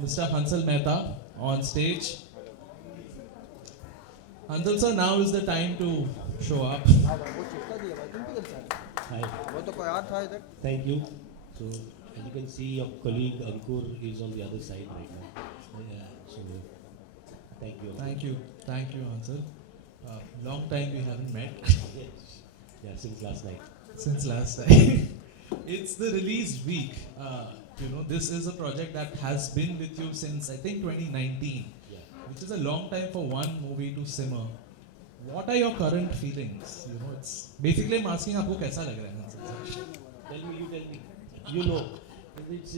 Mr. Hansal Mehta on stage. Hansal sir, now is the time to show up. Hi. Thank you. So, as you can see, your colleague Ankur is on the other side right now. So, thank you. Thank you, Hansal. Long time we haven't met. Yes. Yeah, since last night. Since last time. It's the release week. This is a project that has been with you since I think 2019, Yeah. which is a long time for one movie to simmer. What are your current feelings? It's basically I'm asking आपको कैसा लग रहा है Hansal sir? Tell me, you tell me. You know, it's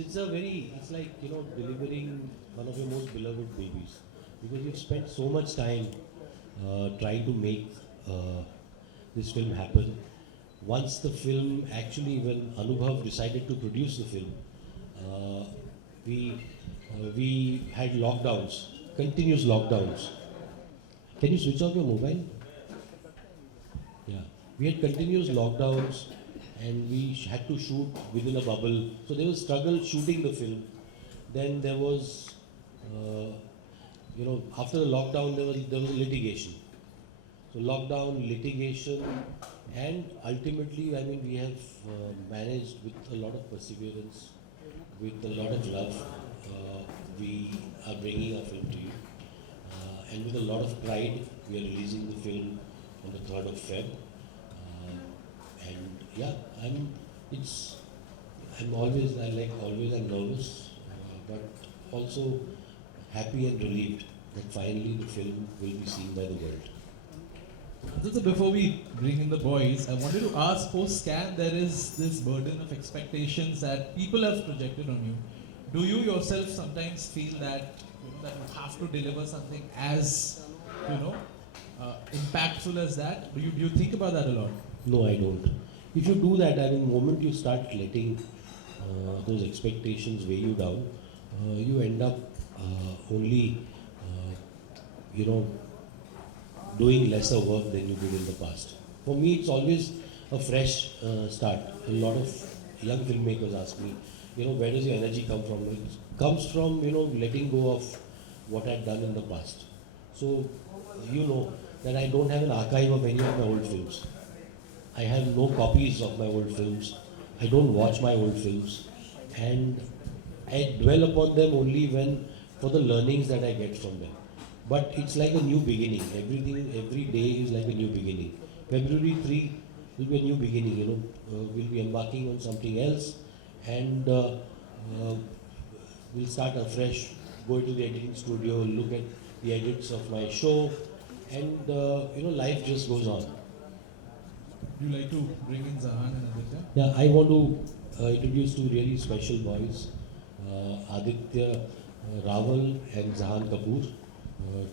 like, delivering one of your most beloved babies. Because you've spent so much time trying to make this film happen. Once the film, actually, when Anubhav decided to produce the film, uh, we had lockdowns, continuous lockdowns. Can you switch off your mobile? Yeah. We had continuous lockdowns and we had to shoot within a bubble. So there was struggle shooting the film. Then there was, after the lockdown, there was litigation. So lockdown, litigation, and ultimately, I mean, we have managed with a lot of perseverance, with a lot of love. We are bringing our film to you, and with a lot of pride, we are releasing the film on the 3rd of Feb. And yeah, I'm always, I'm nervous, but also happy and relieved that finally the film will be seen by the world. So before we bring in the boys, I wanted to ask, post-scan, there is this burden of expectations that people have projected on you. Do you yourself sometimes feel that that you have to deliver something as impactful as that? Do you think about that a lot? No, I don't. If you do that, I mean, the moment you start letting those expectations weigh you down, you end up only, doing lesser work than you did in the past. For me, it's always a fresh start. A lot of young filmmakers ask me, where does your energy come from? It comes from, letting go of what I've done in the past. So, you know that I don't have an archive of any of my old films. I have no copies of my old films. I don't watch my old films. And I dwell upon them only for the learnings that I get from them. But it's like a new beginning. Every day is like a new beginning. February 3 will be a new beginning, we'll be embarking on something else and we'll start afresh, go to the editing studio, look at the edits of my show and, life just goes on. You like to bring in Zahan and Aditya? Yeah, I want to introduce two really special boys, Aditya, Rawal and Zahan Kapoor,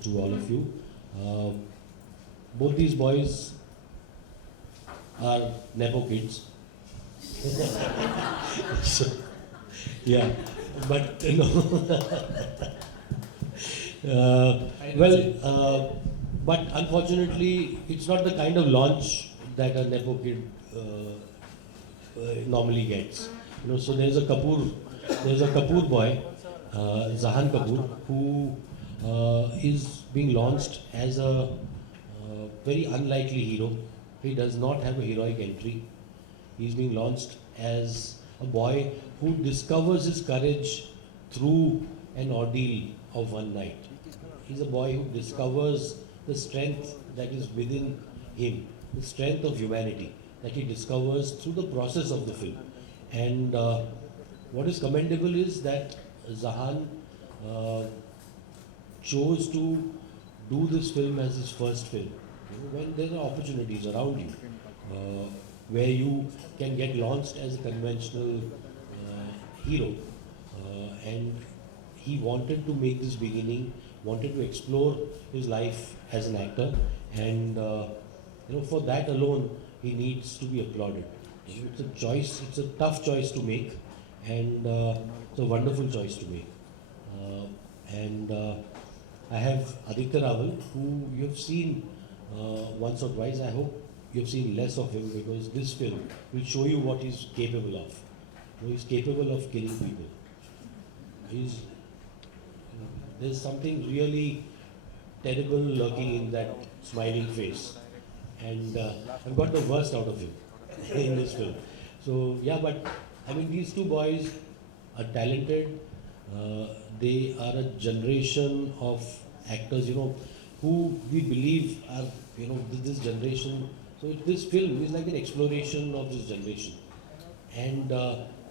to all of you. Both these boys are Nepo kids. So, yeah, but but unfortunately, it's not the kind of launch that a Nepo kid normally gets. So there's a Kapoor boy, Zahan Kapoor, who is being launched as a very unlikely hero. He does not have a heroic entry. He's being launched as a boy who discovers his courage through an ordeal of one night. He's a boy who discovers the strength that is within him, the strength of humanity that he discovers through the process of the film. And what is commendable is that Zahan chose to do this film as his first film. When there are opportunities around you where you can get launched as a conventional hero, and he wanted to make this beginning, wanted to explore his life as an actor, and for that alone he needs to be applauded. It's a choice, it's a tough choice to make, and it's a wonderful choice to make. And I have Aditya Rawal, who you have seen once or twice. I hope you have seen less of him because this film will show you what he's capable of. He's capable of killing people. There's something really terrible lurking in that smiling face. And I've got the worst out of him in this film. So yeah, but I mean, these two boys are talented. They are a generation of actors, who we believe are, this generation. So this film is like an exploration of this generation. And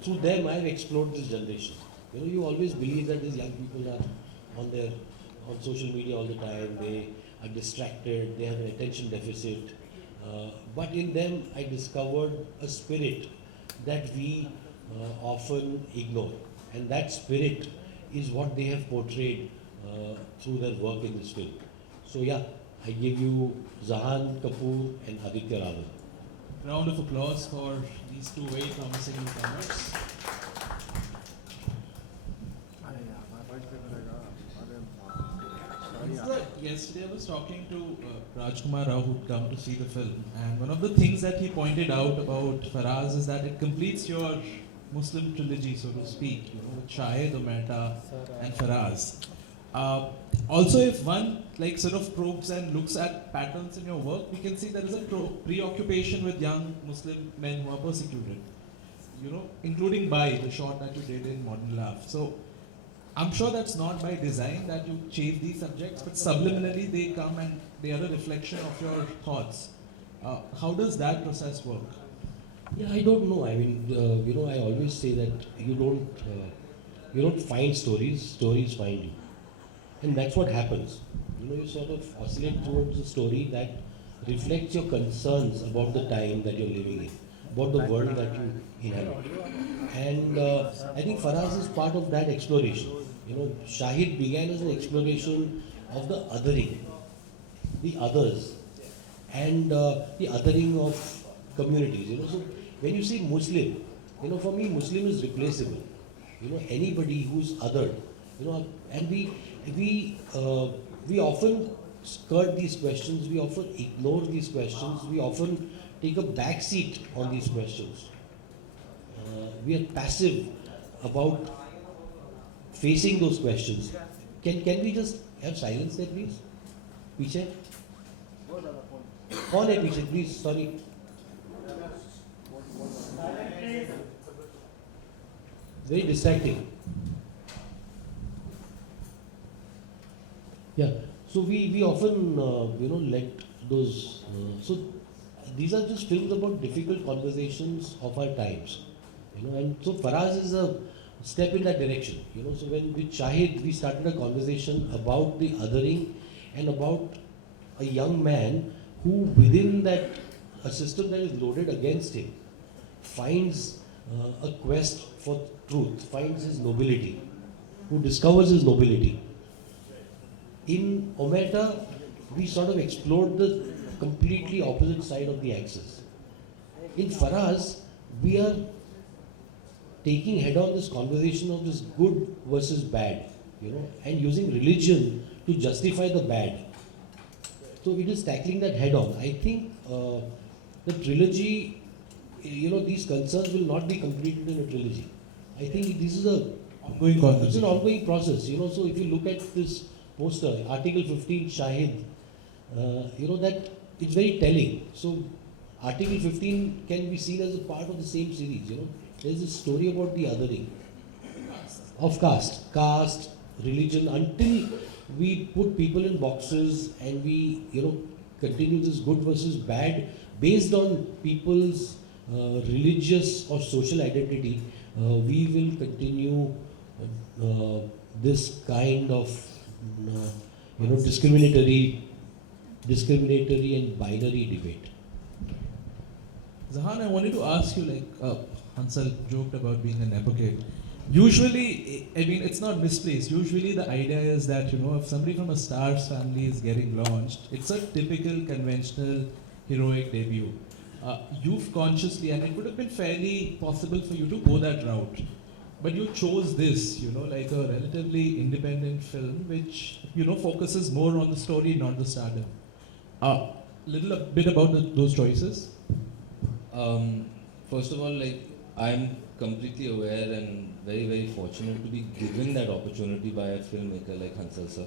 through them, I've explored this generation. You always believe that these young people are on social media all the time. They are distracted. They have an attention deficit. But in them, I discovered a spirit that we often ignore. And that spirit is what they have portrayed through their work in this film. So yeah, I give you Zahan, Kapoor and Aditya Rawal. Round of applause for these two very promising newcomers. Yesterday I was talking to Rajkumar Rao, who'd come to see the film, and one of the things that he pointed out about Faraaz is that it completes your Muslim trilogy, so to speak, with Shahid, Mehta and Faraaz. Also, if one sort of probes and looks at patterns in your work, we can see there is a preoccupation with young Muslim men who are persecuted, including Bai, the short that you did in Modern Laugh. So I'm sure that's not by design that you chase these subjects, but subliminally they come and they are a reflection of your thoughts. How does that process work? Yeah, I don't know. I mean, I always say that you don't find stories; stories find you, and that's what happens. You sort of oscillate towards a story that reflects your concerns about the time that you're living in, about the world that you inhabit. And I think Faraaz is part of that exploration. Shahid began as an exploration of the othering, the others, and the othering of communities. So when you say Muslim, for me Muslim is replaceable. Anybody who's othered. And we often skirt these questions. We often ignore these questions. We often take a back seat on these questions. We are passive about facing those questions. Can we just have silence there, please? Piche? Kaun hai piche, please? Sorry. Very distracting. Yeah. So we often let those. So these are just films about difficult conversations of our times. And so Faraaz is a step in that direction. So when with Shahid we started a conversation about the othering and about a young man who within that a system that is loaded against him finds a quest for truth, finds his nobility, who discovers his nobility. In Mehta, we sort of explored the completely opposite side of the axis. In Faraaz, we are taking head on this conversation of this good versus bad, and using religion to justify the bad. So it is tackling that head on. I think the trilogy, these concerns will not be completed in a trilogy. I think this is ongoing conversation. It's an ongoing process. So if you look at this poster, Article 15, Shahid, that it's very telling. So Article 15 can be seen as a part of the same series. There's a story about the othering of caste, religion, until we put people in boxes and we, continue this good versus bad based on people's religious or social identity. We will continue this kind of, discriminatory and binary debate. Zahan, I wanted to ask you, Hansal joked about being an advocate. Usually, I mean, it's not misplaced. Usually the idea is that, if somebody from a star's family is getting launched, it's a typical conventional heroic debut. You've consciously, and it would have been fairly possible for you to go that route. But you chose this, like a relatively independent film, which, focuses more on the story, not the stardom. A bit about those choices. First of all, I'm completely aware and very, very fortunate to be given that opportunity by a filmmaker like Hansal sir.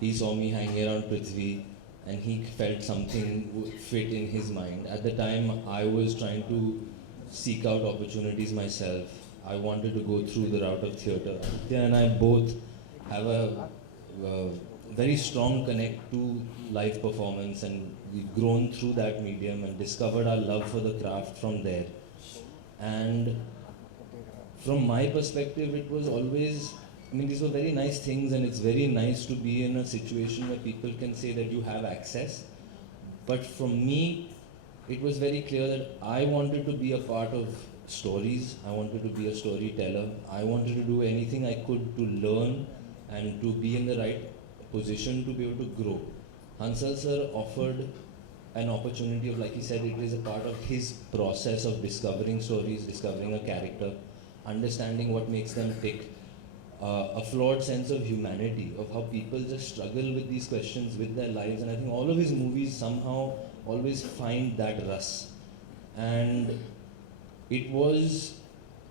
He saw me hanging around Prithvi and he felt something fit in his mind. At the time, I was trying to seek out opportunities myself. I wanted to go through the route of theatre. Aditya and I both have a very strong connect to live performance, and we've grown through that medium and discovered our love for the craft from there. And from my perspective, it was always, I mean, these were very nice things, and it's very nice to be in a situation where people can say that you have access. But from me, it was very clear that I wanted to be a part of stories. I wanted to be a storyteller. I wanted to do anything I could to learn and to be in the right position to be able to grow. Hansal sir offered an opportunity of, like he said, it is a part of his process of discovering stories, discovering a character, understanding what makes them tick, a flawed sense of humanity, of how people just struggle with these questions with their lives. And I think all of his movies somehow always find that rust. And it was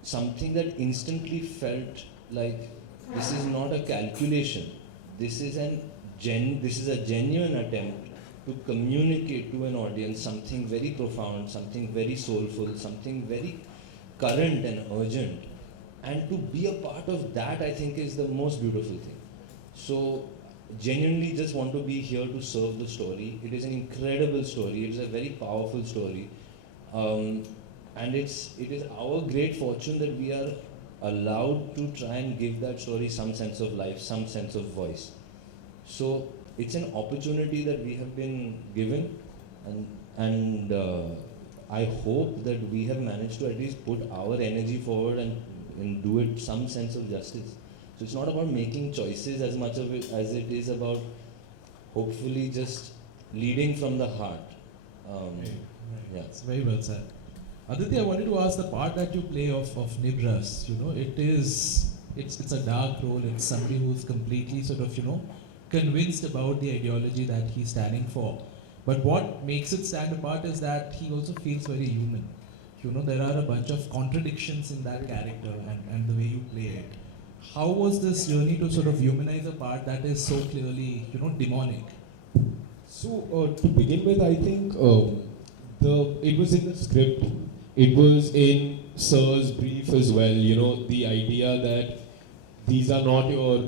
something that instantly felt like this is not a calculation. This is a genuine attempt to communicate to an audience something very profound, something very soulful, something very current and urgent. And to be a part of that, I think, is the most beautiful thing. So, genuinely just want to be here to serve the story. It is an incredible story. It is a very powerful story. And it is our great fortune that we are allowed to try and give that story some sense of life, some sense of voice. So it's an opportunity that we have been given, and I hope that we have managed to at least put our energy forward and do it some sense of justice. So it's not about making choices as much of it as it is about hopefully just leading from the heart. Right. Yeah. It's very well said. Aditya, I wanted to ask the part that you play of Nibras. It's a dark role. It's somebody who's completely sort of convinced about the ideology that he's standing for. But what makes it stand apart is that he also feels very human. There are a bunch of contradictions in that character and the way you play it. How was this journey to sort of humanize a part that is so clearly, demonic? So to begin with, I think it was in the script. It was in Sir's brief as well. The idea that these are not your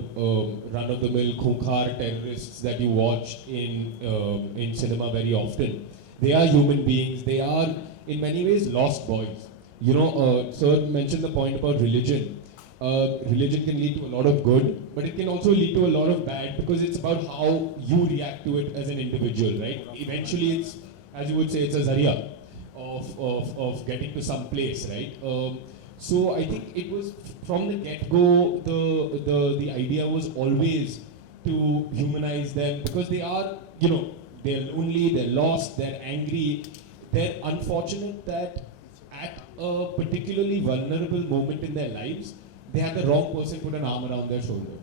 run-of-the-mill Khunkar terrorists that you watch in cinema very often. They are human beings. They are, in many ways, lost boys. Sir mentioned the point about religion. Religion can lead to a lot of good, but it can also lead to a lot of bad, because it's about how you react to it as an individual, right? Eventually, it's, as you would say, it's a zaria of getting to some place, right? So I think it was from the get-go, the idea was always to humanize them, because they are, they're lonely, they're lost, they're angry, they're unfortunate that at a particularly vulnerable moment in their lives, they had the wrong person put an arm around their shoulder.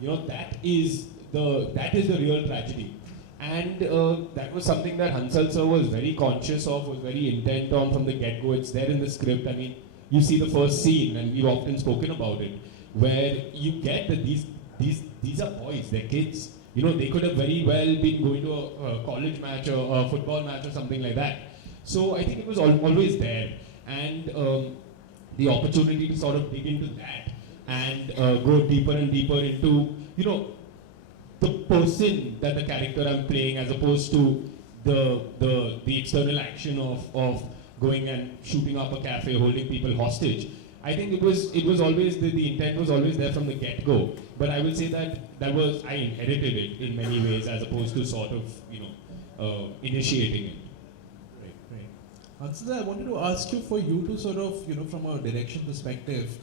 That is the real tragedy. And that was something that Hansal sir was very conscious of, was very intent on from the get-go. It's there in the script. I mean, you see the first scene, and we've often spoken about it, where you get that these are boys, they're kids. They could have very well been going to a college match or a football match or something like that. So I think it was always there. And the opportunity to sort of dig into that and go deeper and deeper into, the person that the character I'm playing, as opposed to the external action of going and shooting up a cafe, holding people hostage. I think it was always the intent was always there from the get-go. But I will say that I inherited it in many ways, as opposed to sort of initiating it. Right. Hansal, I wanted to ask you, for you to sort of from a direction perspective,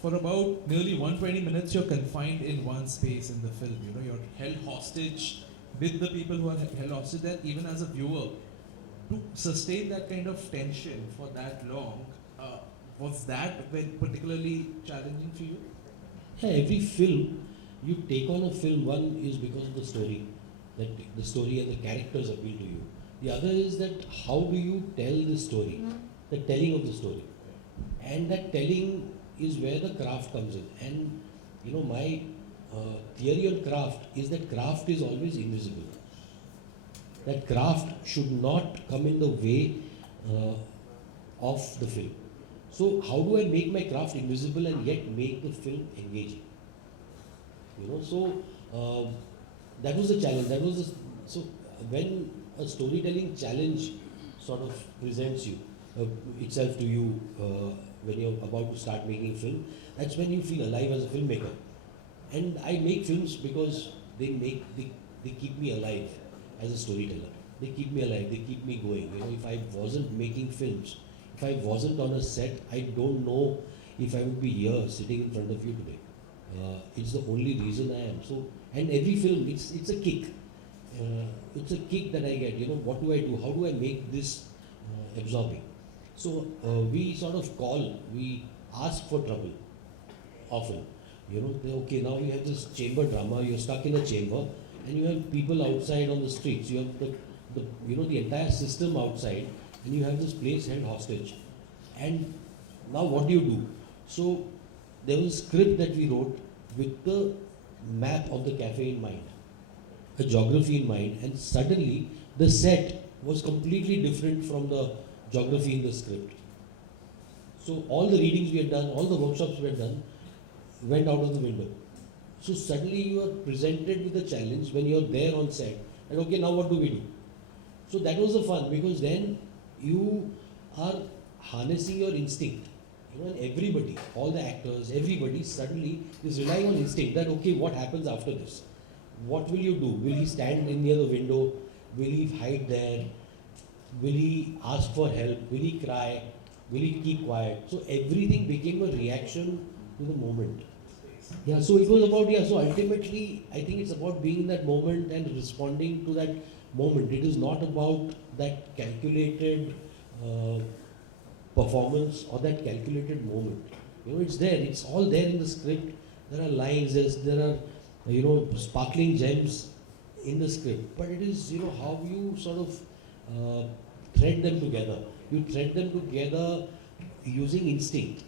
for about nearly 120 minutes you're confined in one space in the film. You're held hostage with the people who are held hostage there, even as a viewer. To sustain that kind of tension for that long, was that particularly challenging for you? Yeah, every film, you take on a film, one is because of the story, that the story and the characters appeal to you. The other is that how do you tell the story, the telling of the story. And that telling is where the craft comes in. And my theory on craft is that craft is always invisible. That craft should not come in the way of the film. So how do I make my craft invisible and yet make the film engaging? That was the challenge. So when a storytelling challenge sort of presents itself to you when you're about to start making film, that's when you feel alive as a filmmaker. And I make films because they keep me alive as a storyteller. They keep me alive. They keep me going. If I wasn't making films, if I wasn't on a set, I don't know if I would be here sitting in front of you today. It's the only reason I am. So, and every film, it's a kick. It's a kick that I get. What do I do? How do I make this absorbing? So we ask for trouble often. Okay, now you have this chamber drama. You're stuck in a chamber, and you have people outside on the streets. You have the entire system outside, and you have this place held hostage. And now what do? So there was a script that we wrote with the map of the cafe in mind, a geography in mind, and suddenly the set was completely different from the geography in the script. So all the readings we had done, all the workshops we had done, went out of the window. So suddenly you are presented with a challenge when you are there on set, and okay, now what do we do? So that was the fun, because then you are harnessing your instinct. And everybody, all the actors, everybody suddenly is relying on instinct that, okay, what happens after this? What will you do? Will he stand near the window? Will he hide there? Will he ask for help? Will he cry? Will he keep quiet? So everything became a reaction to the moment. Yeah, so it was about, so ultimately, I think it's about being in that moment and responding to that moment. It is not about that calculated performance or that calculated moment. It's there, it's all there in the script. There are lines, there are, sparkling gems in the script. But it is, how you sort of thread them together. You thread them together using instinct.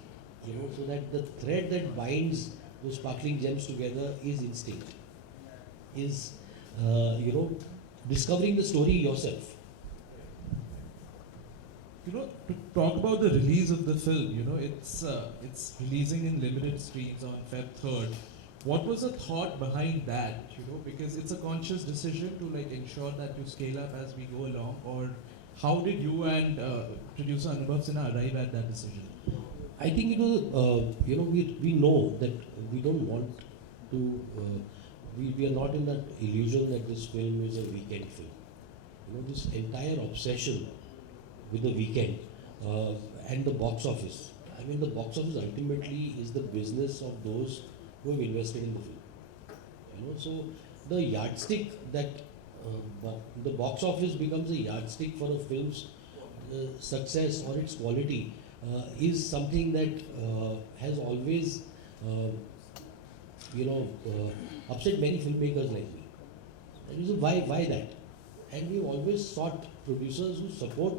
So that the thread that binds those sparkling gems together is instinct. Is, discovering the story yourself. To talk about the release of the film, it's releasing in limited screens on Feb 3rd. What was the thought behind that? Because it's a conscious decision to ensure that you scale up as we go along, or how did you and producer Anubhav Sinha arrive at that decision? I think we know that we don't want to. We are not in that illusion that this film is a weekend film. This entire obsession with the weekend and the box office. I mean, the box office ultimately is the business of those who have invested in the film. So the yardstick that the box office becomes a yardstick for a film's success or its quality is something that has always, upset many filmmakers like me. And why that? And we've always sought producers who support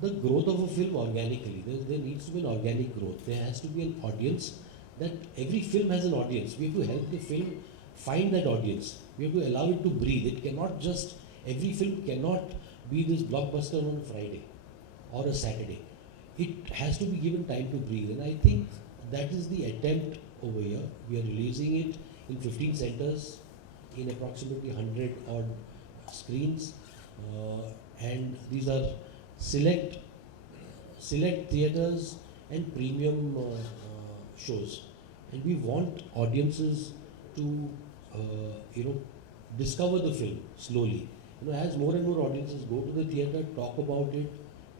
the growth of a film organically. There needs to be an organic growth. There has to be an audience. That every film has an audience. We have to help the film find that audience. We have to allow it to breathe. It cannot just, every film cannot be this blockbuster on a Friday or a Saturday. It has to be given time to breathe. And I think that is the attempt over here. We are releasing it in 15 centers, in approximately 100 odd screens. And these are select theaters and premium shows. And we want audiences to, discover the film slowly. As more and more audiences go to the theater, talk about it,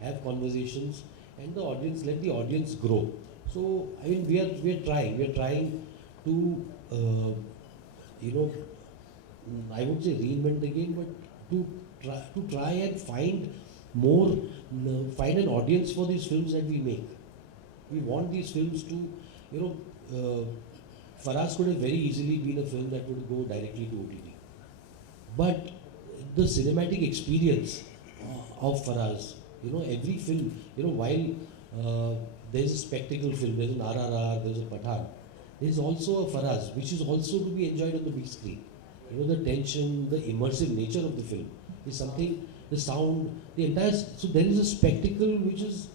have conversations, and let the audience grow. So, I mean, we are trying to, I would say reinvent the game, but to try and find an audience for these films that we make. We want these films to, Faraaz could have very easily been a film that would go directly to OTT. But the cinematic experience of Faraaz, every film, while there's a spectacle film, there's an RRR, there's a Pathan. There's also a Faraaz, which is also to be enjoyed on the big screen. You know, the tension, the immersive nature of the film is something, the sound, the entire, so there is a spectacle which is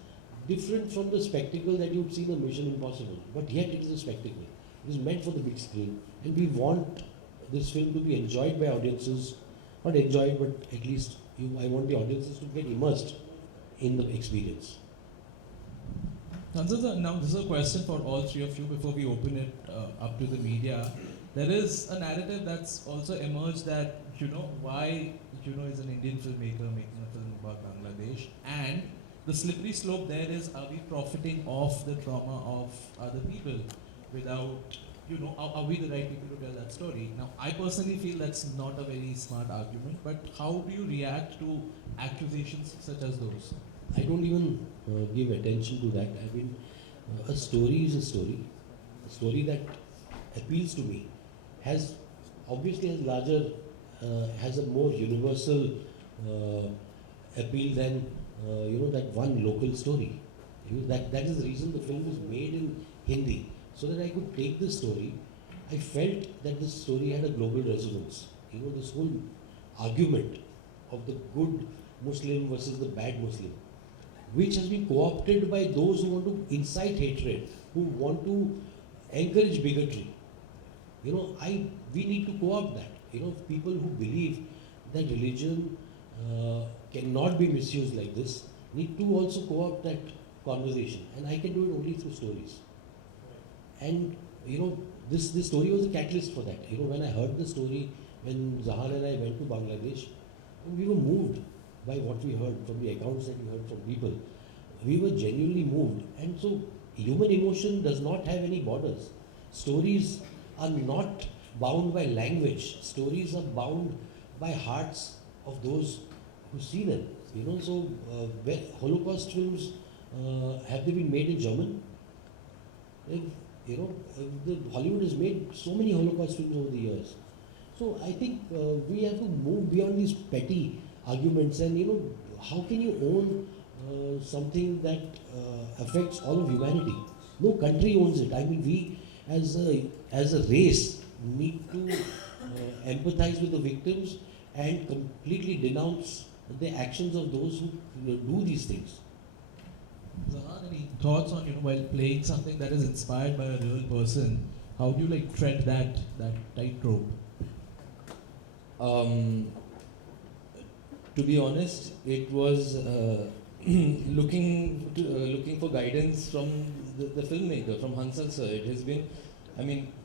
different from the spectacle that you've seen in Mission Impossible. But yet it is a spectacle. It is meant for the big screen. And we want this film to be enjoyed by audiences, not enjoyed, but at least I want the audiences to get immersed in the experience. Hansal, now this is a question for all three of you before we open it up to the media. There is a narrative that's also emerged that, why, is an Indian filmmaker making a film about Bangladesh, and the slippery slope there is, are we profiting off the trauma of other people without, are we the right people to tell that story? Now, I personally feel that's not a very smart argument, but how do you react to accusations such as those? I don't even give attention to that. I mean, a story is a story. A story that appeals to me obviously has larger, has a more universal appeal than that one local story. That is the reason the film was made in Hindi, so that I could take this story. I felt that this story had a global resonance. This whole argument of the good Muslim versus the bad Muslim, which has been co-opted by those who want to incite hatred, who want to encourage bigotry. We need to co-opt that. People who believe that religion cannot be misused like this need to also co-opt that conversation. And I can do it only through stories. And, this story was a catalyst for that. When I heard the story, when Zahan and I went to Bangladesh, we were moved by what we heard from the accounts that we heard from people. We were genuinely moved. And so human emotion does not have any borders. Stories are not bound by language. Stories are bound by hearts of those who see them. So Holocaust films, have they been made in German? Hollywood has made so many Holocaust films over the years. So I think we have to move beyond these petty arguments and how can you own something that affects all of humanity? No country owns it. I mean, we as a race need to empathize with the victims and completely denounce the actions of those who do these things. Zahan, any thoughts on, while playing something that is inspired by a real person, how do you tread that tightrope? To be honest, it was looking for guidance from the filmmaker, from Hansal sir. It has been,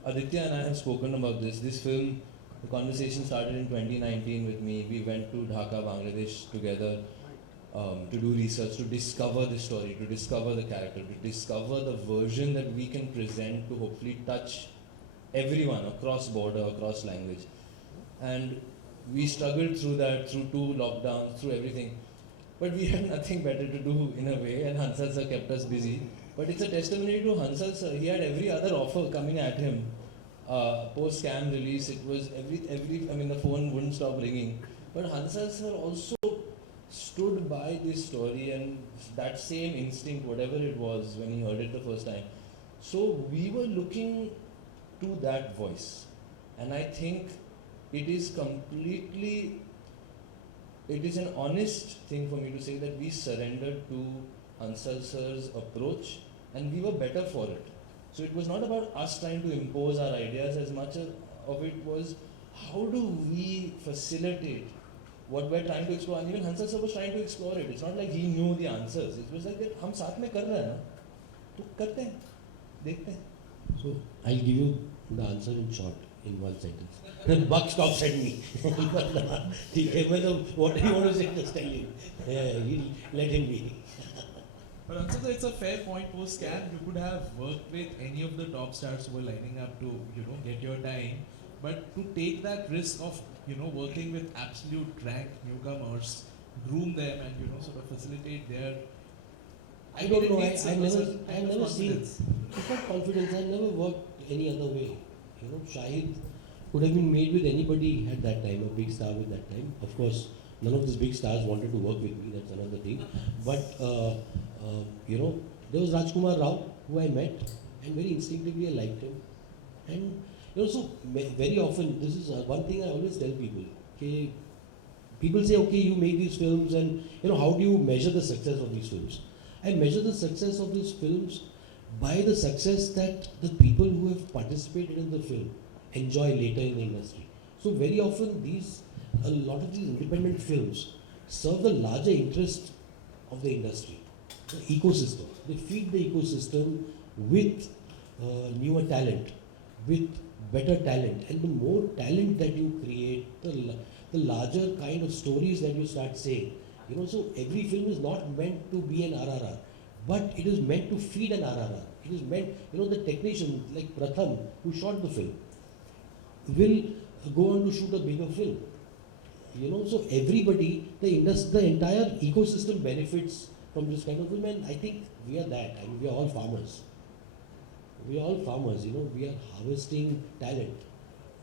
Aditya and I have spoken about this. This film, the conversation started in 2019 with me. We went to Dhaka, Bangladesh together to do research, to discover the story, to discover the character, to discover the version that we can present to hopefully touch everyone across border, across language. And we struggled through that, through 2 lockdowns, through everything. But we had nothing better to do in a way, and Hansal sir kept us busy. But it's a testimony to Hansal sir. He had every other offer coming at him. Post-scam release, it was the phone wouldn't stop ringing. But Hansal sir also stood by this story and that same instinct, whatever it was when he heard it the first time. So we were looking to that voice. And I think it is an honest thing for me to say that we surrendered to Hansal sir's approach and we were better for it. So it was not about us trying to impose our ideas as much of it was how do we facilitate what we're trying to explore. And even Hansal sir was trying to explore it. It's not like he knew the answers. It was like that, हम साथ में कर रहे हैं ना, तो करते हैं, देखते हैं. So I'll give you the answer in short, in one sentence. The buck stops at me. What do you want to say? Just tell him. Let him be. But also, it's a fair point. Post-scam, you could have worked with any of the top stars who were lining up to, get your time. But to take that risk of, working with absolute rank newcomers, groom them and, sort of facilitate their... I don't know. I never seen. It's not confidence. I never worked any other way. Shahid could have been made with anybody at that time, a big star with that time. Of course, none of these big stars wanted to work with me. That's another thing. But There was Rajkumar Rao, who I met, and very instinctively I liked him. And so very often, this is one thing I always tell people. Okay, people say, okay, you make these films, and how do you measure the success of these films? I measure the success of these films by the success that the people who have participated in the film enjoy later in the industry. So very often a lot of these independent films serve the larger interest of the industry, the ecosystem. They feed the ecosystem with newer talent, with better talent, and the more talent that you create, the larger kind of stories that you start saying. So every film is not meant to be an RRR, but it is meant to feed an RRR. It is meant, the technician like Pratham, who shot the film, will go on to shoot a bigger film. So everybody, the entire ecosystem benefits from this kind of film, and I think we are that. I mean, we are all farmers. We are all farmers, we are harvesting talent,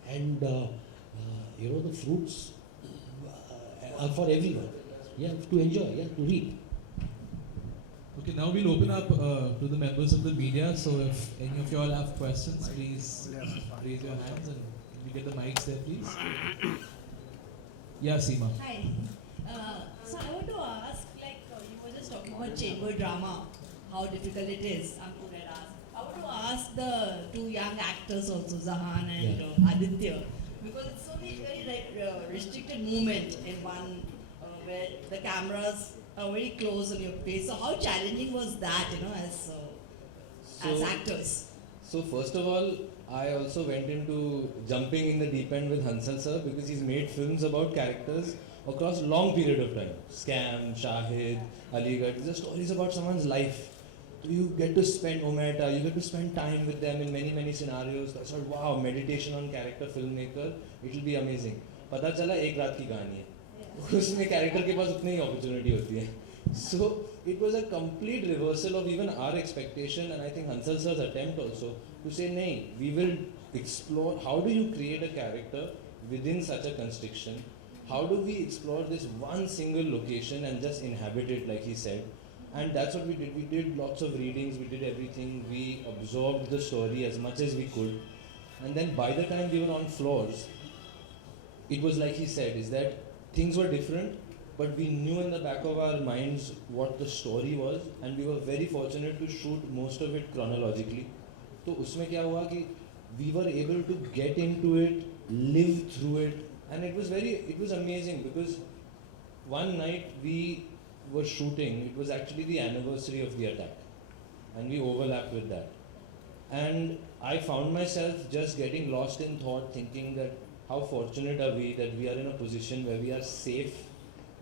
and the fruits are for everyone. Yeah, to enjoy, to reap. Okay, now we'll open up to the members of the media. So if any of you all have questions, please raise your hands, and can we get the mics there, please? Yeah, Seema. Hi. So I want to ask, you were just talking about chamber drama, how difficult it is. I'm good at ask. I want to ask the two young actors also, Zahan and Aditya, because it's only very restricted movement in one where the cameras are very close on your face. So how challenging was that, as actors? So first of all, I also went into jumping in the deep end with Hansal sir because he's made films about characters across long period of time. Scam, Shahid, Aligarh. These are stories about someone's life. You get to spend, Mehta, you get to spend time with them in many, many scenarios. I thought, wow, meditation on character filmmaker, it will be amazing. पता चला एक रात की कहानी है उसमें character के पास उतनी ही opportunity होती है. So it was a complete reversal of even our expectation, and I think Hansal sir's attempt also to say, "Nahi, we will explore how do you create a character within such a constriction? How do we explore this one single location and just inhabit it," like he said. And that's what we did. We did lots of readings, we did everything, we absorbed the story as much as we could. And then by the time we were on floors, it was like he said, is that things were different, but we knew in the back of our minds what the story was, and we were very fortunate to shoot most of it chronologically. So usme kya hua ki we were able to get into it, live through it, and it was amazing because one night we were shooting, it was actually the anniversary of the attack, and we overlapped with that. And I found myself just getting lost in thought, thinking that how fortunate are we that we are in a position where we are safe,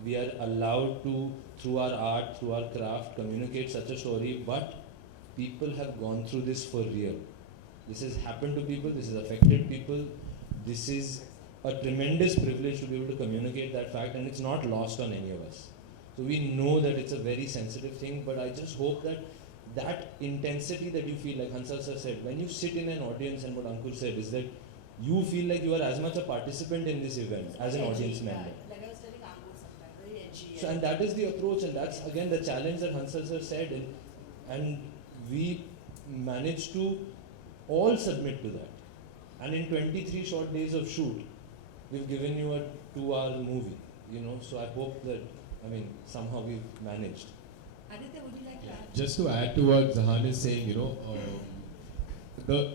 we are allowed to, through our art, through our craft, communicate such a story, but people have gone through this for real. This has happened to people, this has affected people, this is a tremendous privilege to be able to communicate that fact, and it's not lost on any of us. So we know that it's a very sensitive thing, but I just hope that that intensity that you feel, like Hansal sir said, when you sit in an audience, and what Ankur said is that you feel like you are as much a participant in this event as an audience member. Like I was telling Ankur sometimes, very edgy. So, and that is the approach, and that's again the challenge that Hansal sir said, and we managed to all submit to that. And in 23 short days of shoot, we've given you a 2-hour movie, so I hope that, somehow we've managed. Aditya, would you like to add? Just to add to what Zahan is saying,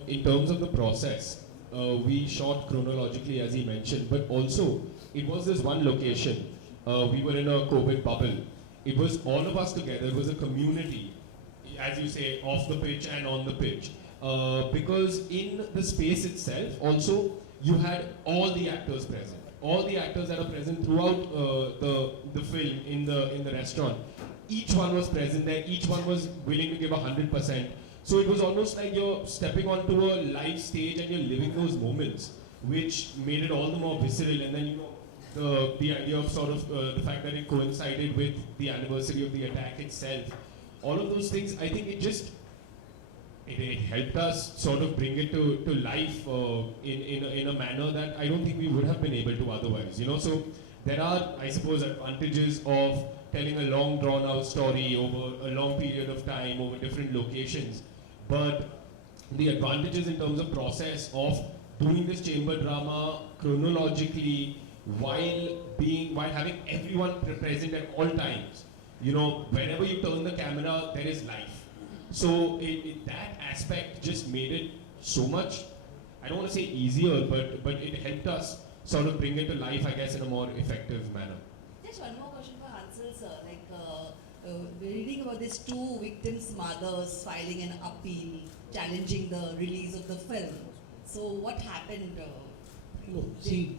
in terms of the process, we shot chronologically as he mentioned, but also it was this one location. We were in a COVID bubble. It was all of us together. It was a community, as you say, off the pitch and on the pitch. Because in the space itself, also you had all the actors present. All the actors that are present throughout the film in the restaurant. Each one was present there. Each one was willing to give 100%. So it was almost like you're stepping onto a live stage and you're living those moments, which made it all the more visceral. And then the idea of sort of the fact that it coincided with the anniversary of the attack itself. All of those things, I think it helped us sort of bring it to life in a manner that I don't think we would have been able to otherwise. So there are, I suppose, advantages of telling a long drawn out story over a long period of time, over different locations. But the advantages in terms of process of doing this chamber drama chronologically while having everyone present at all times. You know, whenever you turn the camera, there is life. So that aspect just made it so much, I don't want to say easier, but it helped us sort of bring it to life, I guess, in a more effective manner. Just one more question for Hansal sir. Like, we're reading about these two victims' mothers filing an appeal challenging the release of the film. So what happened? No, see,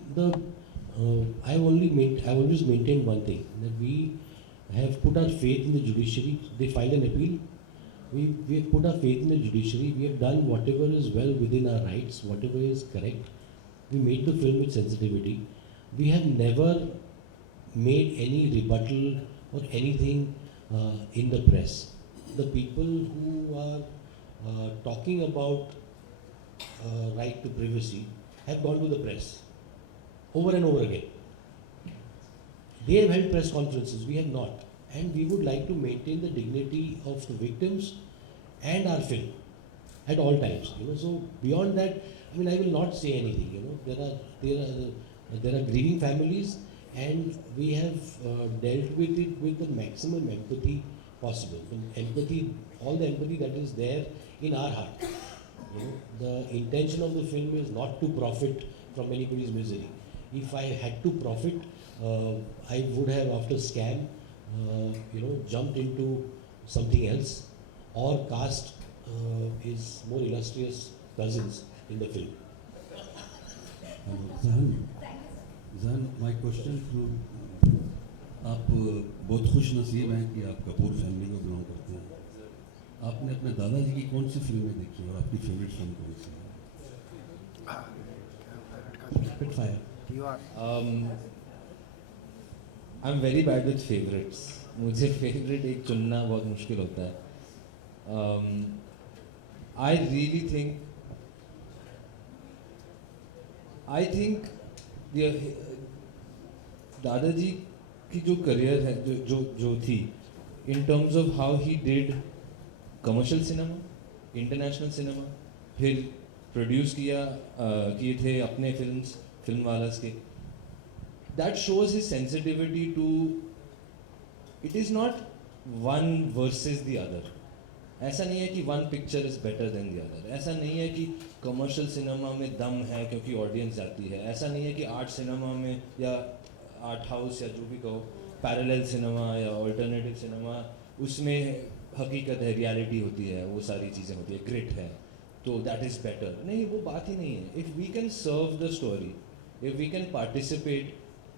I always maintained one thing, that we have put our faith in the judiciary. They filed an appeal. We have put our faith in the judiciary. We have done whatever is well within our rights, whatever is correct. We made the film with sensitivity. We have never made any rebuttal or anything in the press. The people who are talking about right to privacy have gone to the press over and over again. They have held press conferences, we have not. And we would like to maintain the dignity of the victims and our film at all times. You know, so beyond that, I mean, I will not say anything. You know, there are grieving families, and we have dealt with it with the maximum empathy possible. And empathy, all the empathy that is there in our heart. You know, the intention of the film is not to profit from anybody's misery. If I had to profit, I would have, after Scam, jumped into something else, or cast his more illustrious cousins in the film. Zahan, my question to आप बहुत खुश नसीब हैं कि आप Kapoor family को belong करते हैं. आपने अपने दादाजी की कौन सी फिल्में देखी और आपकी फेवरेट फिल्म कौन सी है? I'm very bad with favorites. मुझे फेवरेट एक चुनना बहुत मुश्किल होता है. I really think दादाजी की जो करियर है जो थी, in terms of how he did commercial cinema, international cinema, फिर प्रोड्यूस किए थे अपने फिल्म वालास के. That shows his sensitivity to, it is not one versus the other. ऐसा नहीं है कि one picture is better than the other. ऐसा नहीं है कि commercial cinema में दम है क्योंकि audience जाती है. ऐसा नहीं है कि art cinema में या art house या जो भी कहो, parallel cinema या alternative cinema, उसमें हकीकत है, reality होती है, वो सारी चीज़ें होती है, grit है, तो that is better. नहीं, वो बात ही नहीं है. If we can serve the story, if we can participate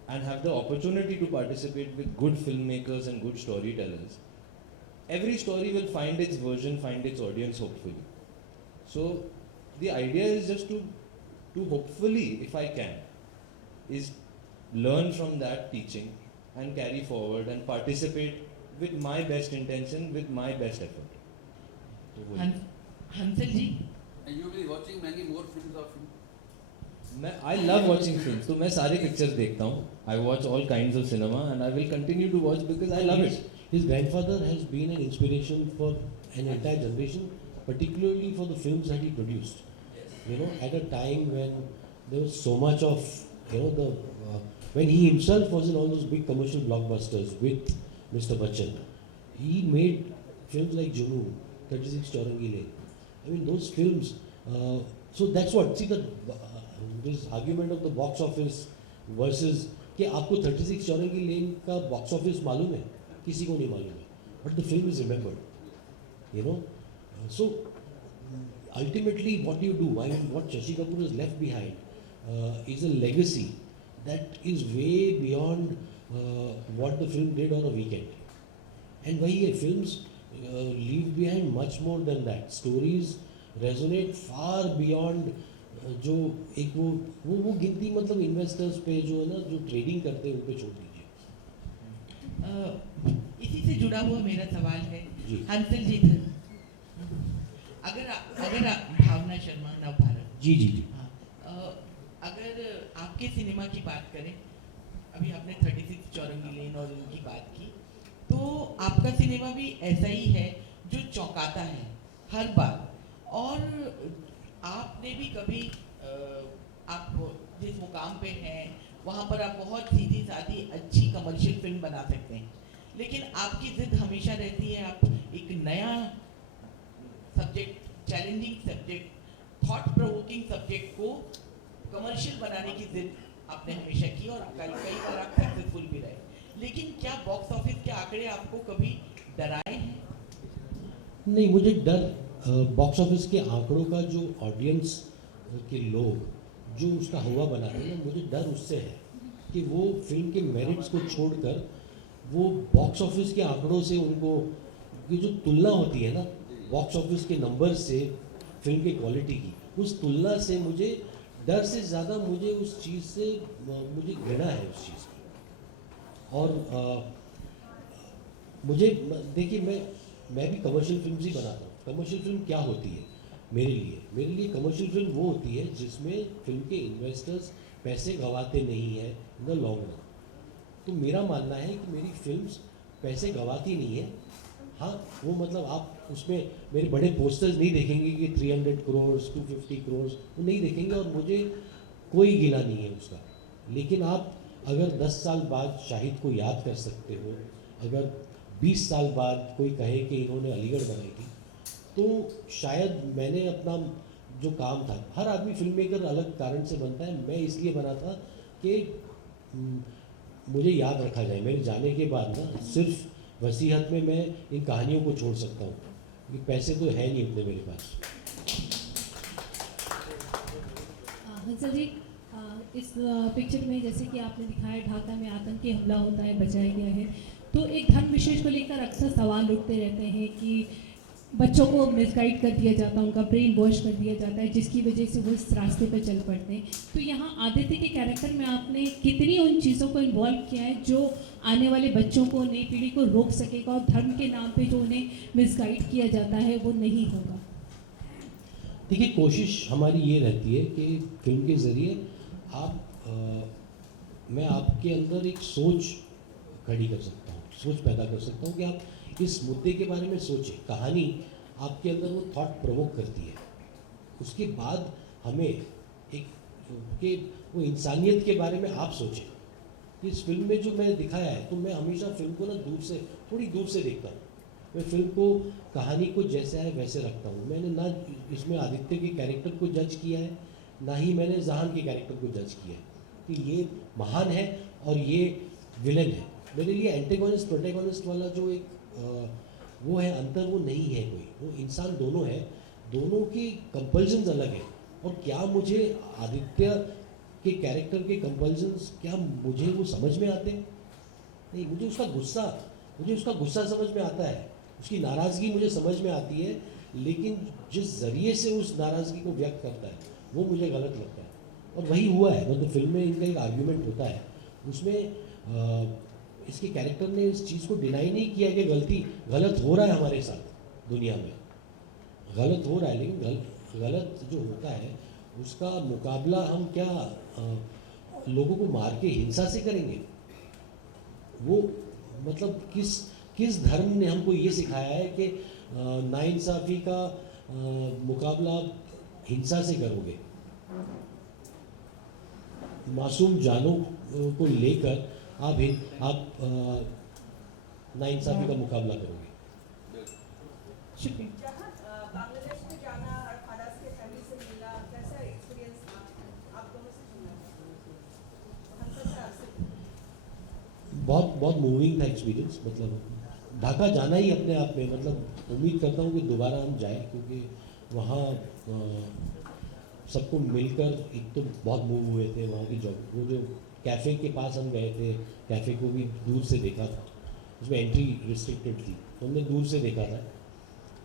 and have the opportunity to participate with good filmmakers and good storytellers, every story will find its version, find its audience, hopefully. So the idea is just to hopefully, if I can, is learn from that teaching and carry forward and participate with my best intention, with my best effort. Hansal ji, And you will be watching many more films of him. I love watching films, तो मैं सारे pictures देखता हूँ. I watch all kinds of cinema and I will continue to watch because I love it. His grandfather has been an inspiration for an entire generation, particularly for the films that he produced. You know, at a time when there was so much of, when he himself was in all those big commercial blockbusters with Mr. Bachchan, he made films like Junoon, 36 Chaurangi Lane. I mean, those films, so that's what, see this argument of the box office versus, कि आपको 36 चौरंगी लेन का box office मालूम है, किसी को नहीं मालूम है, but the film is remembered, so ultimately what you do, I mean, what Shashi Kapoor has left behind is a legacy that is way beyond what the film did on a weekend. And वही films leave behind much more than that. Stories resonate far beyond जो एक वो गिनती, मतलब investors पे जो है ना, जो ट्रेडिंग करते हैं उन पे छोड़ दीजिए. इसी से जुड़ा हुआ मेरा सवाल है हंसल जी, अगर भावना शर्मा नव भारत जी अगर आपके सिनेमा की बात करें अभी आपने 36 चौरंगी लेन और इनकी बात की, तो आपका सिनेमा भी ऐसा ही है जो चौंकाता है हर बार। और आपने भी कभी आप जिस मुकाम पे हैं वहाँ पर आप बहुत सीधी सादी अच्छी कमर्शियल फिल्म बना सकते हैं, लेकिन आपकी जिद हमेशा रहती है आप एक नया subject, challenging subject, thought provoking subject को कमर्शियल बनाने की जिद आपने हमेशा की और कई बार आप सक्सेसफुल भी रहे। लेकिन क्या बॉक्स ऑफिस के आंकड़े आपको कभी डराए हैं? नहीं, मुझे डर बॉक्स ऑफिस के आंकड़ों का, जो ऑडियंस के लोग जो उसका हवा बना रहे हैं, मुझे डर उससे है कि वो फिल्म के मेरिट्स को छोड़कर वो बॉक्स ऑफिस के आंकड़ों से उनको ये जो तुलना होती है ना बॉक्स ऑफिस के नंबर से फिल्म की क्वालिटी की, उस तुलना से मुझे डर से ज़्यादा मुझे उस चीज़ से मुझे घृणा है उस चीज़ की। और मुझे देखिए, मैं भी कमर्शियल फिल्म ही बनाता हूँ। कमर्शियल फिल्म क्या होती है मेरे लिए कमर्शियल फिल्म वो होती है जिसमें फिल्म के इन्वेस्टर्स पैसे गंवाते नहीं हैं इन द लॉन्ग रन। तो मेरा मानना है कि मेरी फिल्म्स पैसे गंवाती नहीं है। हाँ, वो मतलब आप उसमें मेरे बड़े पोस्टर्स नहीं देखेंगे कि 300 करोड़ 250 करोड़, वो नहीं देखेंगे और मुझे कोई गिला नहीं है उसका। लेकिन आप अगर 10 साल बाद शाहिद को याद कर सकते हो, अगर 20 साल बाद कोई कहे कि इन्होंने अलीगढ़ बनाई थी, तो शायद मैंने अपना जो काम था, हर आदमी फिल्म मेकर अलग कारण से बनता है, मैं इसलिए बना था कि मुझे याद रखा जाए। मेरे जाने के बाद ना सिर्फ वसीयत में मैं इन कहानियों को छोड़ सकता हूँ, क्योंकि पैसे तो है नहीं उतने मेरे पास। हंसल जी, इस पिक्चर में जैसे कि आपने दिखाया ढाका में आतंकी हमला होता है, बचाया गया है, तो एक धर्म विशेष को लेकर अक्सर सवाल उठते रहते हैं कि बच्चों को मिसगाइड कर दिया जाता है, उनका ब्रेन वॉश कर दिया जाता है, जिसकी वजह से वो इस रास्ते पर चल पड़ते हैं। तो यहाँ आदित्य के कैरेक्टर में आपने कितनी उन चीज़ों को इन्वॉल्व किया है जो आने वाले बच्चों को, नई पीढ़ी को रोक सकेगा और धर्म के नाम पे जो उन्हें मिसगाइड किया जाता है वो नहीं होगा? देखिए, कोशिश हमारी ये रहती है कि फिल्म के ज़रिए मैं आपके अंदर एक सोच खड़ी कर सकता हूँ, सोच पैदा कर सकता हूँ कि आप इस मुद्दे के बारे में सोचें। कहानी आपके अंदर वो थॉट प्रोवोक करती है। उसके बाद हमें एक कि वो इंसानियत के बारे में आप सोचें। इस फिल्म में जो मैंने दिखाया है, तो मैं हमेशा फिल्म को ना दूर से, थोड़ी दूर से देखता हूँ। मैं फिल्म को, कहानी को जैसे है वैसे रखता हूँ। मैंने ना इसमें आदित्य के कैरेक्टर को जज किया है, ना ही मैंने जहान के कैरेक्टर को जज किया है कि ये महान है और ये विलन है। मेरे लिए एंटेगोनिस्ट प्रोटैगोनिस्ट वाला जो एक वो है अंतर, वो नहीं है कोई, वो इंसान दोनों है, दोनों की कंपल्जन्स अलग है। और क्या मुझे आदित्य के कैरेक्टर के कंपल्जन्स, क्या मुझे वो समझ में आते हैं? नहीं, मुझे उसका गुस्सा समझ में आता है, उसकी नाराज़गी मुझे समझ में आती है, लेकिन जिस ज़रिए से उस नाराज़गी को व्यक्त करता है वो मुझे गलत लगता है। और वही हुआ है, मतलब फिल्म में इनका एक आर्ग्यूमेंट होता है, उसमें इसके कैरेक्टर ने इस चीज़ को डिनाई नहीं किया कि गलत हो रहा है हमारे साथ, दुनिया में गलत हो रहा है, लेकिन गलत जो होता है उसका मुकाबला हम क्या लोगों को मार के हिंसा से करेंगे? वो मतलब किस धर्म ने हमको ये सिखाया है कि नाइंसाफ़ी का मुकाबला हिंसा से करोगे? मासूम जानों को लेकर आप नाइंसाफ़ी का मुकाबला करोगे। शुक्रिया। बांग्लादेश में जाना और फराज के फैमिली से मिलना, कैसा एक्सपीरियंस था? आप दोनों से सुनना बहुत मूविंग था एक्सपीरियंस। मतलब ढाका जाना ही अपने आप में, मतलब उम्मीद करता हूँ कि दोबारा हम जाएं, क्योंकि वहाँ सबको मिलकर एक तो बहुत मूव हुए थे। वहाँ की वो जो कैफ़े के पास हम गए थे, कैफ़े को भी दूर से देखा था, उसमें एंट्री रिस्ट्रिक्टेड थी, तो हमने दूर से देखा था।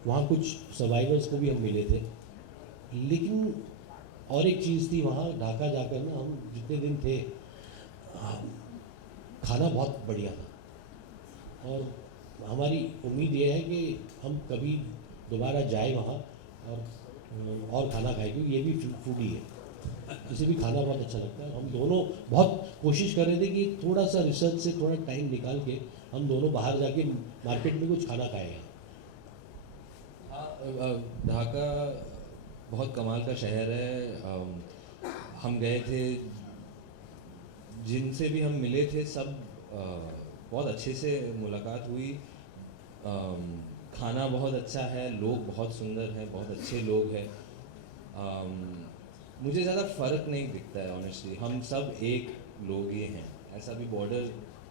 वहाँ कुछ सर्वाइवर्स को भी हम मिले थे। लेकिन और एक चीज़ थी, वहाँ ढाका जाकर ना हम जितने दिन थे, खाना बहुत बढ़िया था। और हमारी उम्मीद ये है कि हम कभी दोबारा जाए वहाँ और खाना खाएं, क्योंकि ये भी फूडी है। इसे भी खाना बहुत अच्छा लगता है। हम दोनों बहुत कोशिश कर रहे थे कि थोड़ा सा रिसर्च से थोड़ा टाइम निकाल के हम दोनों बाहर जाके मार्केट में कुछ खाना खाएंगे। हाँ, ढाका बहुत कमाल का शहर है। हम गए थे, जिनसे भी हम मिले थे सब बहुत अच्छे से मुलाकात हुई। खाना बहुत अच्छा है, लोग बहुत सुंदर हैं, बहुत अच्छे लोग हैं। मुझे ज़्यादा फ़र्क नहीं दिखता है ऑनेस्टली, हम सब एक लोग ही हैं। ऐसा भी बॉर्डर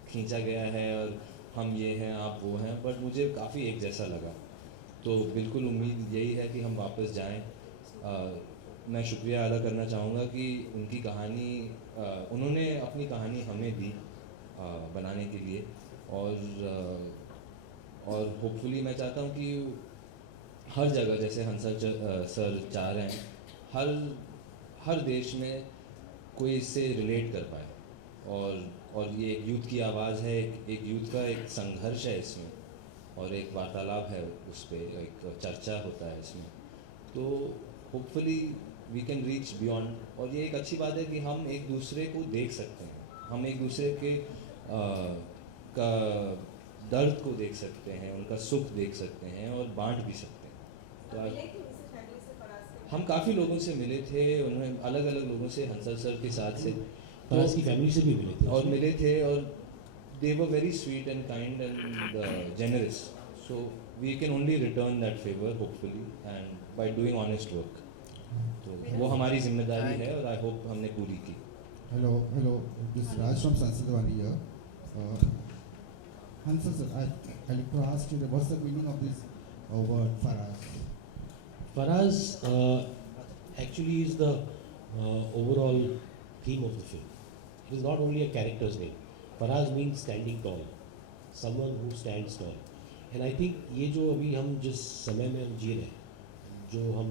खींचा गया है और हम ये हैं आप वो हैं, बट मुझे काफ़ी एक जैसा लगा। तो बिल्कुल उम्मीद यही है कि हम वापस जाएं। मैं शुक्रिया अदा करना चाहूँगा कि उनकी कहानी उन्होंने अपनी कहानी हमें दी बनाने के लिए, और होपफुली मैं चाहता हूँ कि हर जगह जैसे हंसल सर चाह रहे हैं, हर देश में कोई इससे रिलेट कर पाए। और ये एक यूथ की आवाज़ है, एक यूथ का एक संघर्ष है इसमें, और एक वार्तालाप है, उस पर एक चर्चा होता है इसमें। तो hopefully we can reach beyond. और ये एक अच्छी बात है कि हम एक दूसरे को देख सकते हैं, हम एक दूसरे के का दर्द को देख सकते हैं, उनका सुख देख सकते हैं और बांट भी सकते हैं। तो हम काफ़ी लोगों से मिले थे, उन्होंने अलग अलग लोगों से, हंसल सर के साथ से, फराज की फैमिली से भी मिले थे और they were very sweet and kind and generous. So we can only return that favor hopefully, and by doing honest work. तो वो हमारी जिम्मेदारी है और आई होप हमने पूरी की। Hello, this is Raj from Sansadwani here. Hansal sir, I'd like to ask you, what's the meaning of this word Faraaz? Faraaz actually is the overall theme of the film. It is not only a character's name. Faraaz means standing tall, someone who stands tall. And I think ये जो अभी हम जिस समय में हम जी रहे हैं, जो हम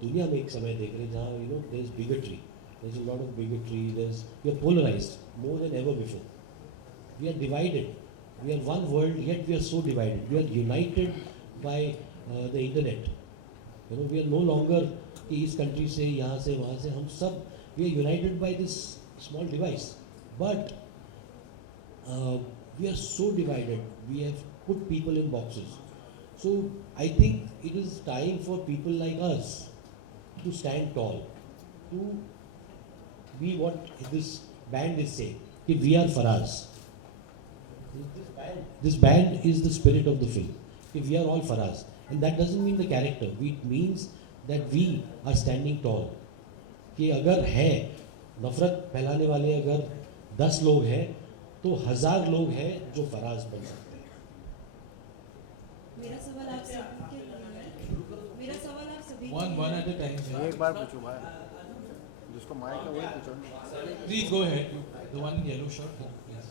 दुनिया में एक समय देख रहे हैं जहाँ there is bigotry, there is a lot of bigotry, we are polarized more than ever before. We are divided. We are one world, yet we are so divided. We are united by the internet. We are no longer कि इस country से, यहाँ से, वहाँ से, हम सब we are united by this small device. But we are so divided. We have put people in boxes. So I think it is time for people like us to stand tall, to be what this band is saying, कि we are Faraaz. This band is the spirit of the film. If we are all Faraaz, and that doesn't mean the character. It means that we are standing tall. कि अगर है नफरत फैलाने वाले अगर 10 लोग हैं, तो 1000 लोग हैं जो फराज बन सकते हैं। मेरा सवाल आप सभी के लिए है। मेरा सवाल आप सभी one at a time. एक बार पूछो भाई, जिसको माइक है वही पूछो। Please go ahead. The one in yellow shirt, please.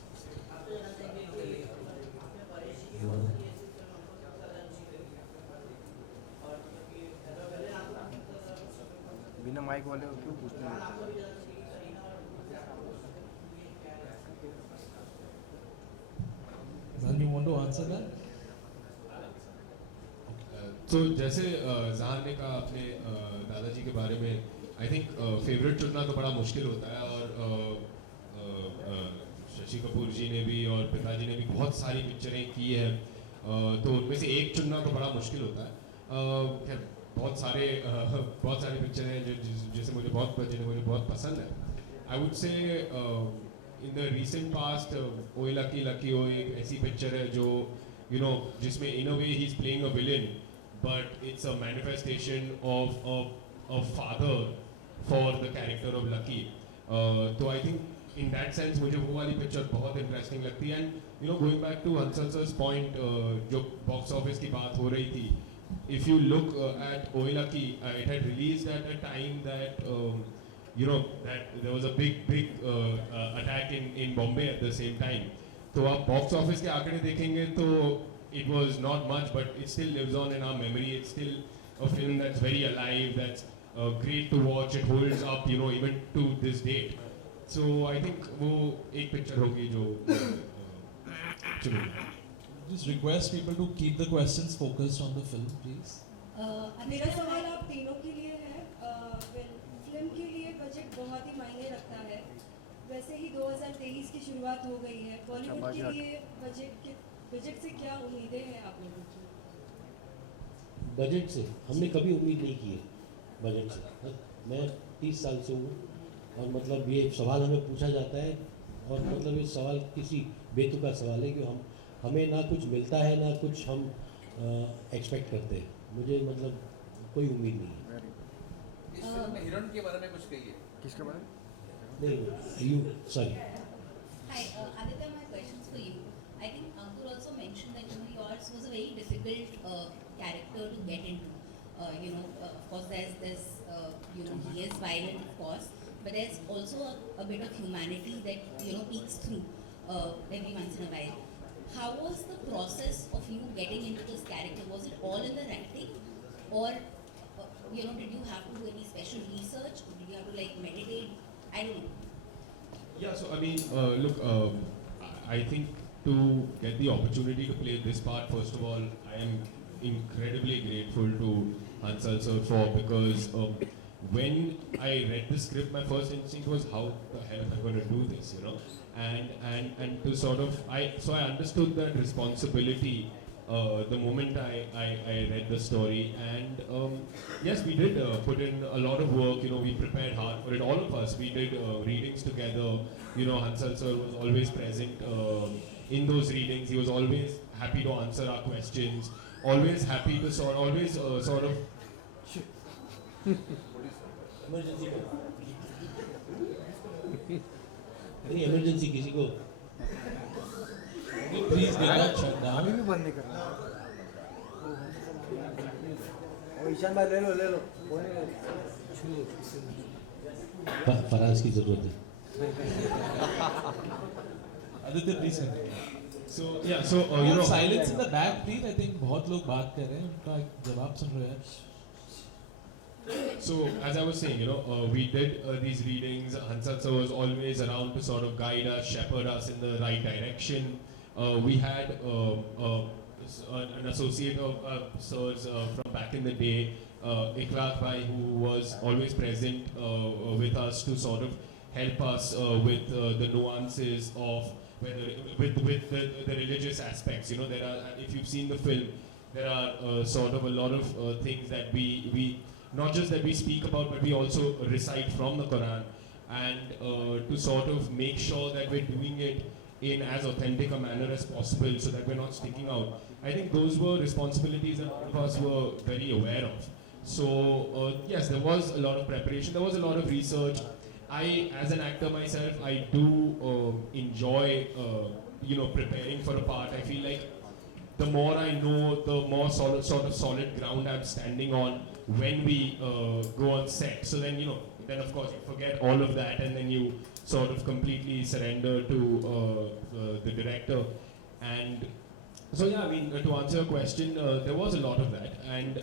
बिना माइक वाले को क्यों पूछते हैं? Zahan, you want to answer that? तो जैसे जहान ने कहा अपने दादाजी के बारे में, आई थिंक फेवरेट चुनना तो बड़ा मुश्किल होता है, और शशि कपूर जी ने भी और पिताजी ने भी बहुत सारी पिक्चरें की है, तो उनमें से एक चुनना तो बड़ा मुश्किल होता है। खैर बहुत सारे पिक्चर हैं जिसे मुझे बहुत पसंद है। I would say in the recent past Oye Lucky ओ एक ऐसी पिक्चर है जो जिसमें in a way he is playing a villain, but it's a manifestation of a father for the character of Lucky. तो I think in that sense मुझे वो वाली पिक्चर बहुत इंटरेस्टिंग लगती है। And going back to Hansal sir's point, जो box office की बात हो रही थी, if you look at Oe Lucky, it had released at a time that that there was a big attack in Bombay at the same time. तो आप box office के आंकड़े देखेंगे तो it was not much, but it still lives on in our memory. It's still a film that's very alive, that's great to watch. It holds up, even to this date. So I think वो एक picture होगी जो चुनेंगे। Just request people to keep the questions focused on the film, please. मेरा सवाल आप तीनों के लिए है। फिल्म फिल्म के लिए बजट बहुत ही मायने रखता है। वैसे ही 2023 की शुरुआत हो गई है, बॉलीवुड के लिए बजट से क्या उम्मीदें हैं आप लोगों की? बजट से हमने कभी उम्मीद नहीं की है बजट से। मैं 30 साल से हूँ और मतलब ये सवाल हमें पूछा जाता है और मतलब ये सवाल किसी बेतुका सवाल है कि हमें ना कुछ मिलता है ना कुछ हम एक्सपेक्ट करते हैं। मुझे मतलब कोई उम्मीद नहीं है। इस फिल्म में हीरोइन के बारे में कुछ कहिए। किसके बारे में? नहीं, you sorry. Hi, Aditya, my question's for you. I think Kapoor also mentioned that yours was a very difficult character to get into. Of course, there's he is violent, of course, but there's also a bit of humanity that peeks through every once in a while. How was the process of you getting into this character? Was it all in the writing, or did you have to do any special research, or did you have to like meditate? I don't know. Yeah, so I mean, look, I think to get the opportunity to play this part, first of all, I am incredibly grateful to Hansal sir because when I read the script, my first instinct was how the hell am I going to do this, and to sort of, so I understood that responsibility the moment I read the story, and yes, we did put in a lot of work. We prepared hard for it. All of us, we did readings together. Hansal sir was always present in those readings. He was always happy to answer our questions. Always happy to sort of. Emergency किसी को Please do not shut down. अभी भी बंद नहीं करना। ओ ईशान भाई ले लो कोई नहीं। फराज की जरूरत है। Aditya, please continue. So yeah, so silence in the back, please. I think बहुत लोग बात कर रहे हैं, उनका जवाब सुन रहे हैं। So as I was saying, we did these readings. Hansal sir was always around to sort of guide us, shepherd us in the right direction. We had an associate of sirs from back in the day, Ikhlaq Bhai, who was always present with us to sort of help us with the nuances of with the religious aspects. There are, if you've seen the film, there are sort of a lot of things that we not just that we speak about, but we also recite from the Quran, and to sort of make sure that we're doing it in as authentic a manner as possible, so that we're not sticking out. I think those were responsibilities that all of us were very aware of. So yes, there was a lot of preparation, there was a lot of research. I, as an actor myself, I do enjoy, preparing for a part. I feel like the more I know, the more solid ground I'm standing on when we go on set. So then, then of course you forget all of that, and then you sort of completely surrender to the director. And so yeah, I mean, to answer your question, there was a lot of that, and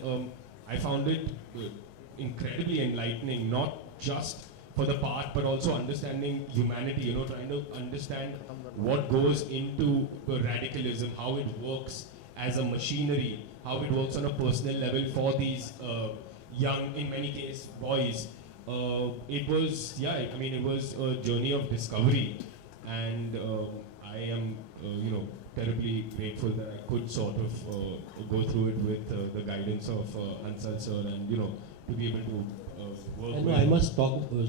I found it incredibly enlightening, not just for the part, but also understanding humanity, trying to understand what goes into radicalism, how it works as a machinery, how it works on a personal level for these young, in many cases, boys. It was a journey of discovery, and I am, terribly grateful that I could sort of go through it with the guidance of Hansal sir, and to be able to work with. I must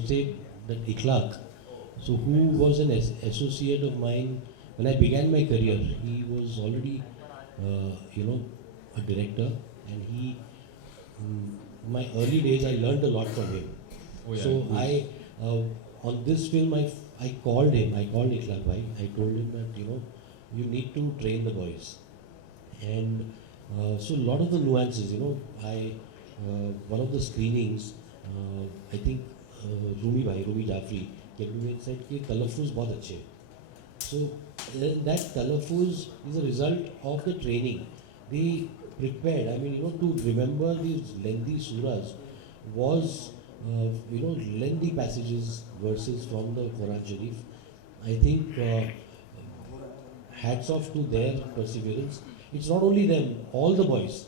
say that Ikhlaq, so who was an associate of mine when I began my career. He was already, a director, and he, in my early days, I learned a lot from him. Oh, yeah. So I, on this film, I called him. I called Ikhlaq bhai. I told him that you need to train the boys, and so a lot of the nuances. One of the screenings, I think Rumi Jafri said कि तलफ़ुज़ बहुत अच्छे. So that तलफ़ुज़ is a result of the training. They prepared. I mean, to remember these lengthy surahs was, lengthy passages, verses from the Quran Sharif. I think hats off to their perseverance. It's not only them, all the boys,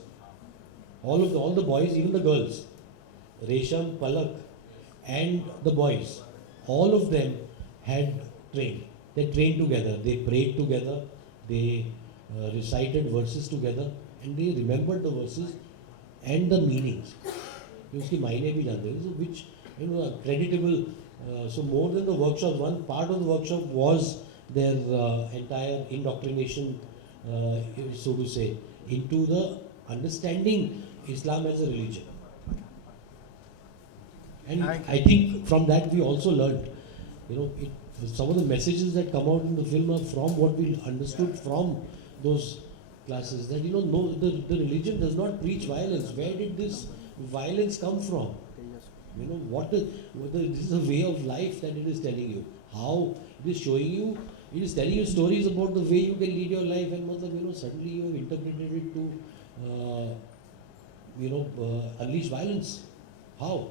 all the boys, even the girls. Resham, Palak, and the boys, all of them had trained. They trained together, they prayed together, they recited verses together, and they remembered the verses and the meanings. उसकी मायने भी जानते हैं, so which creditable. So more than the workshop, one part of the workshop was their entire indoctrination, so to say, into the understanding Islam as a religion. And I think from that we also learned, some of the messages that come out in the film are from what we understood from those classes. That no, the religion does not preach violence. Where did this violence come from? This is a way of life that it is telling you. How it is showing you, it is telling you stories about the way you can lead your life, and suddenly you have interpreted it to, unleash violence. How?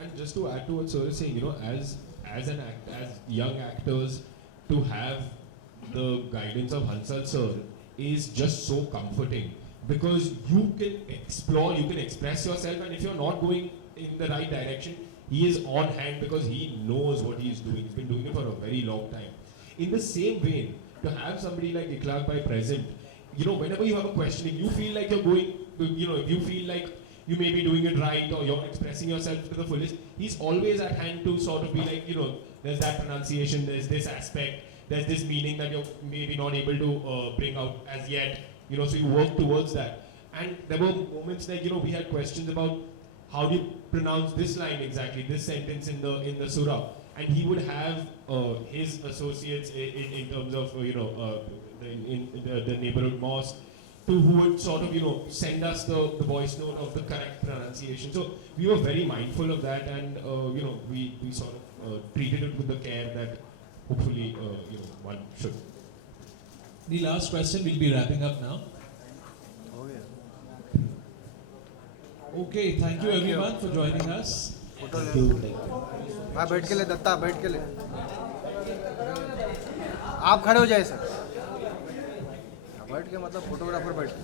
And just to add to what Sir is saying, as young actors, to have the guidance of Hansal Sir is just so comforting, because you can explore, you can express yourself, and if you're not going in the right direction, he is on hand because he knows what he is doing. He's been doing it for a very long time. In the same vein, to have somebody like Ikhlaq Bhai present, whenever you have a question, if you feel like you're going, if you feel like you may be doing it right or you're expressing yourself to the fullest, he's always at hand to sort of be like, there's that pronunciation, there's this aspect, there's this meaning that you're maybe not able to bring out as yet, so you work towards that. And there were moments like, we had questions about how do you pronounce this line exactly, this sentence in the surah, and he would have his associates in terms of, the neighborhood mosque, who would sort of, send us the voice note of the correct pronunciation. So we were very mindful of that, and, we sort of treated it with the care that hopefully, one should. The last question, we'll be wrapping up now. Oh yeah. Okay, thank you everyone for joining us. Thank you. हाँ बैठ के ले दत्ता बैठ के ले आप खड़े हो जाए सर बैठ के मतलब फोटोग्राफर बैठ के